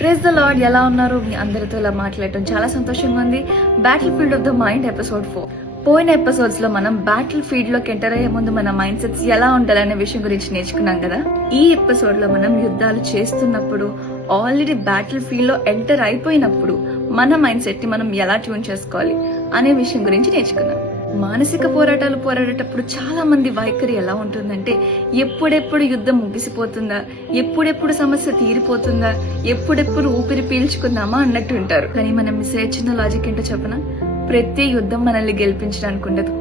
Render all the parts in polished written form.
Praise the lord. ఎలా ఉన్నారు? మీ అందరితో ఇలా మాట్లాడటం చాలా సంతోషంగా ఉంది. Battle field of the mind episode 4. పోయిన ఎపిసోడ్స్ లో మనం బ్యాటిల్ ఫీల్డ్ లోకి ఎంటర్ అయ్యే ముందు మన మైండ్ సెట్స్ ఎలా ఉండాలనే విషయం గురించి నేర్చుకున్నాం కదా. ఈ ఎపిసోడ్ లో మనం యుద్ధాలు చేస్తున్నప్పుడు, ఆల్రెడీ బ్యాటిల్ ఫీల్డ్ లో ఎంటర్ అయిపోయినప్పుడు మన మైండ్ సెట్ ని మనం ఎలా ట్యూన్ చేసుకోవాలి అనే విషయం గురించి నేర్చుకున్నాం. మానసిక పోరాటాలు పోరాడేటప్పుడు చాలా మంది వైఖరి ఎలా ఉంటుందంటే, ఎప్పుడెప్పుడు యుద్ధం ముగిసిపోతుందా, ఎప్పుడెప్పుడు సమస్య తీరిపోతుందా, ఎప్పుడెప్పుడు ఊపిరి పీల్చుకుందామా అన్నట్టు ఉంటారు. కానీ మనం మిస్ అయ్యే చిన్న లాజిక్ ఏంటో చెప్పనా? ప్రతి యుద్ధం మనల్ని గెలిపించడానికి ఉండదు.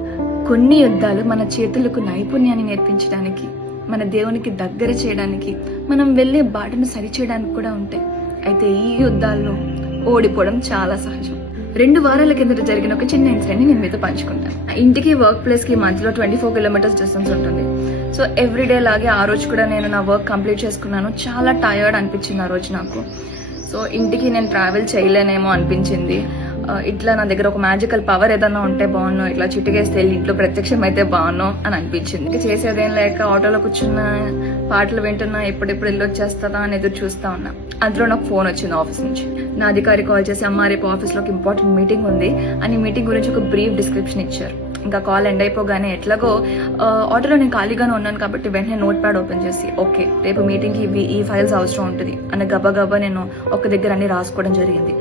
కొన్ని యుద్ధాలు మన చేతులకు నైపుణ్యాన్ని నేర్పించడానికి, మన దేవునికి దగ్గర చేయడానికి, మనం వెళ్లే బాటను సరిచేయడానికి కూడా ఉంటాయి. అయితే ఈ యుద్ధాల్లో ఓడిపోవడం చాలా సహజం. 2 వారాల కిందట జరిగిన ఒక చిన్న ఇన్సిడెంట్ ని నేను మీతో పంచుకుంటాను. ఇంటికి వర్క్ ప్లేస్ కి మధ్యలో 24 కిలోమీటర్స్ డిస్టెన్స్ ఉంటుంది. సో ఎవ్రీడే లాగే ఆ రోజు కూడా నేను నా వర్క్ కంప్లీట్ చేసుకున్నాను. చాలా టయర్డ్ అనిపించింది ఆ రోజు నాకు. సో ఇంటికి నేను ట్రావెల్ చేయలేనేమో అనిపించింది. ఇట్లా నా దగ్గర ఒక మ్యాజికల్ పవర్ ఏదన్నా ఉంటే బాగున్నాం, ఇట్లా చిటికేస్తే వెళ్ళి ఇంట్లో ప్రత్యక్షం అయితే బాగున్నాం అని అనిపించింది. ఇంకా చేసేదేం లేక ఆటోలో కూర్చున్నా, పాటలు వింటున్నా, ఎప్పుడెప్పుడు ఇల్లు వచ్చేస్తుందా అని ఎదురు చూస్తా ఉన్నా. అందులో నాకు ఫోన్ వచ్చింది ఆఫీస్ నుంచి. నా అధికారి కాల్ చేసి, అమ్మ రేపు ఆఫీస్లో ఒక ఇంపార్టెంట్ మీటింగ్ ఉంది అని మీటింగ్ గురించి ఒక బ్రీఫ్ డిస్క్రిప్షన్ ఇచ్చారు. ఇంకా కాల్ ఎండ్ అయిపోగానే ఎట్లాగో ఆటోలో నేను ఖాళీగానే ఉన్నాను కాబట్టి వెంటనే నోట్ ప్యాడ్ ఓపెన్ చేసి, ఓకే రేపు మీటింగ్కి ఈ ఫైల్స్ అవసరం ఉంటుంది అని గబగబా నేను ఒక దగ్గర అన్ని రాసుకోవడం జరిగింది.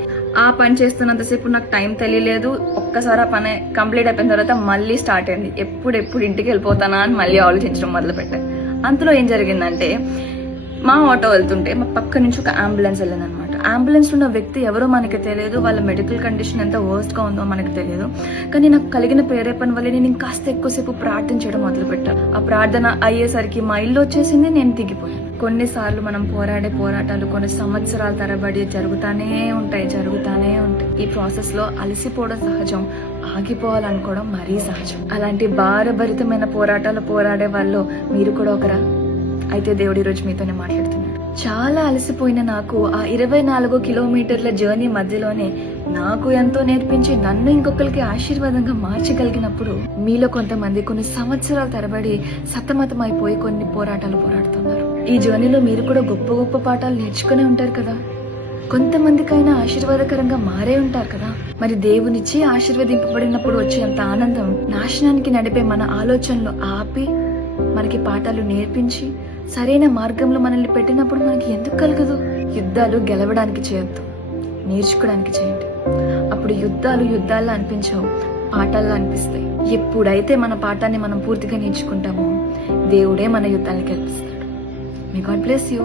ఆ పని చేస్తున్నంతసేపు నాకు టైం తెలియలేదు. ఒక్కసారి ఆ పని కంప్లీట్ అయిపోయిన తర్వాత మళ్ళీ స్టార్ట్ అయింది. ఎప్పుడు ఇంటికి వెళ్ళిపోతానా అని మళ్ళీ ఆలోచించడం మొదలు పెట్టాను. అంతలో ఏం జరిగిందంటే, మా ఆటో వెళ్తుంటే మా పక్క నుంచి ఒక అంబులెన్స్ వెళ్ళిందనమాట. అంబులెన్స్ లో ఉన్న వ్యక్తి ఎవరో మనకి తెలియదు, వాళ్ళ మెడికల్ కండిషన్ ఎంత వర్స్ట్ గా ఉందో మనకు తెలియదు. కానీ నాకు కలిగిన ప్రేరేపణ వల్ల నేను ఇంకాస్త ఎక్కువసేపు ప్రార్థన చేయడం మొదలు పెట్టాను. ఆ ప్రార్థన అయ్యేసరికి మా ఇల్లు వచ్చేసింది, నేను దిగిపోయాను. కొన్నిసార్లు మనం పోరాడే పోరాటాలు కొన్ని సంవత్సరాల తరబడి జరుగుతానే ఉంటాయి. ఈ ప్రాసెస్ లో అలసిపోవడం సహజం, ఆగిపోవాలనుకోవడం మరీ సహజం. అలాంటి భారభరితమైన పోరాటాలు పోరాడే వాళ్ళు మీరు కూడా ఒకరా? అయితే దేవుడు ఈరోజు మీతోనే మాట్లాడుతున్నాడు. చాలా అలసిపోయిన నాకు ఆ 24 కిలోమీటర్ల జర్నీ మధ్యలోనే నాకు ఎంతో నేర్పించి నన్ను ఇంకొకరికి ఆశీర్వాదంగా మార్చగలిగినప్పుడు, మీలో కొంతమంది కొన్ని సంవత్సరాల తరబడి సతమతమైపోయి కొన్ని పోరాటాలు పోరాడుతున్నారు. ఈ జర్నీలో మీరు కూడా గొప్ప గొప్ప పాఠాలు నేర్చుకునే ఉంటారు కదా. కొంతమందికైనా ఆశీర్వాదకరంగా మారే ఉంటారు కదా. మరి దేవునిచ్చి ఆశీర్వదింపబడినప్పుడు వచ్చేంత ఆనందం నాశనానికి నడిపే మన ఆలోచనలు ఆపి మనకి పాఠాలు నేర్పించి సరైన మార్గంలో మనల్ని పెట్టినప్పుడు మనకి ఎందుకు కలగదు? యుద్ధాలు గెలవడానికి చేయొద్దు, నేర్చుకోవడానికి చేయండి. అప్పుడు యుద్ధాల్లో అనిపించవు, పాఠాల్లో అనిపిస్తాయి. ఎప్పుడైతే మన పాఠాన్ని మనం పూర్తిగా నేర్చుకుంటామో దేవుడే మన యుద్ధాన్ని గెలిపిస్తాడు. May God bless you.